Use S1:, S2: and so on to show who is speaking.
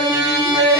S1: Amen.